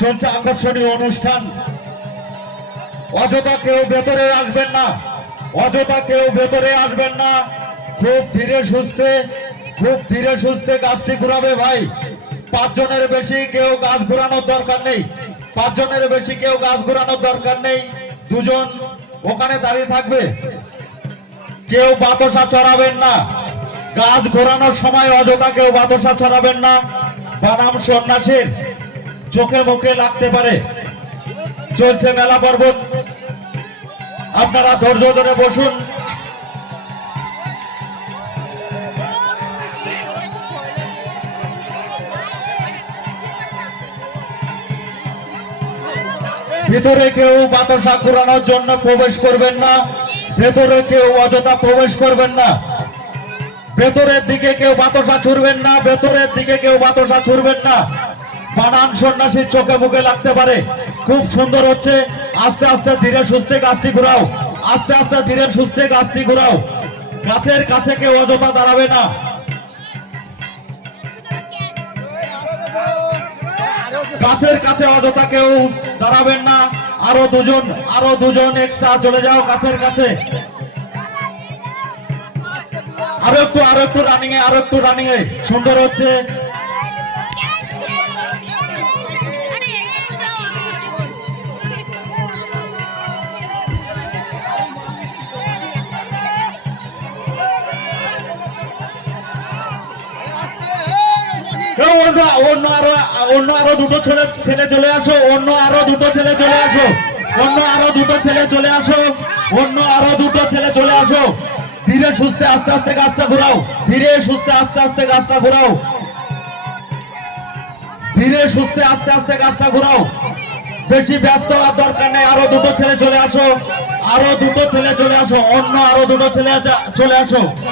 চলছে আকর্ষণীয় অনুষ্ঠান। অযথা কেউ ভেতরে আসবেন না, অযথা কেউ ভেতরে আসবেন না। খুব ধীরে সুস্থে গাছটি ঘুরাবে ভাই। 5 জনের বেশি কেউ গাছ ঘুরানোর দরকার নেই, 5 জনের বেশি কেউ গাছ ঘুরানোর দরকার নেই। 2 জন ওখানে দাঁড়িয়ে থাকবে। কেউ বাতাসা ছড়াবেন না, গাছ ঘোরানোর সময় অযথা কেউ বাতাসা ছড়াবেন না। বানাম সন্ন্যাসীর চোখে মুখে লাগতে পারে। চলছে মেলা পর্বত, আপনারা ধৈর্য ধরে বসুন। ভিতরে কেউ বাতাসা ঘোরানোর জন্য প্রবেশ করবেন না, ভেতরে কেউ অযথা প্রবেশ করবেন না। ভেতরের দিকে কেউ বাতাসা ছুড়বেন না, ভেতরের দিকে কেউ বাতাসা ছুড়বেন না। বানান সন্ন্যাসীর চোখে মুখে লাগতে পারে। খুব সুন্দর হচ্ছে। আস্তে আস্তে ধীরে সুস্থে গাছটি ঘুরাও, আস্তে আস্তে ধীরে সুস্থে গাছটি ঘুরাও। গাছের কাছে কেউ অযথা দাঁড়াবে না। গাছের কাছে অযথা কেউ দাঁড়াবেন না। আরো দুজন এক্সট্রা চলে যাও গাছের কাছে। আরো একটু রানিং এ সুন্দর হচ্ছে। অন্য আরো দুটো ছেলে চলে আসো, অন্য আরো দুটো ছেলে চলে আসো, অন্য আরো দুটো ছেলে চলে আসো, অন্য আরো দুটো ছেলে চলে আসো। ধীরে সুস্থে আস্তে আস্তে গাছটা ঘোরাও, ধীরে সুস্থে আস্তে আস্তে গাছটা ঘোরাও, ধীরে সুস্থে আস্তে আস্তে গাছটা ঘোরাও। বেশি ব্যস্ত হওয়ার দরকার নেই। আরো দুটো ছেলে চলে আসো, আরো দুটো ছেলে চলে আসো, অন্য আরো দুটো ছেলে চলে আসো।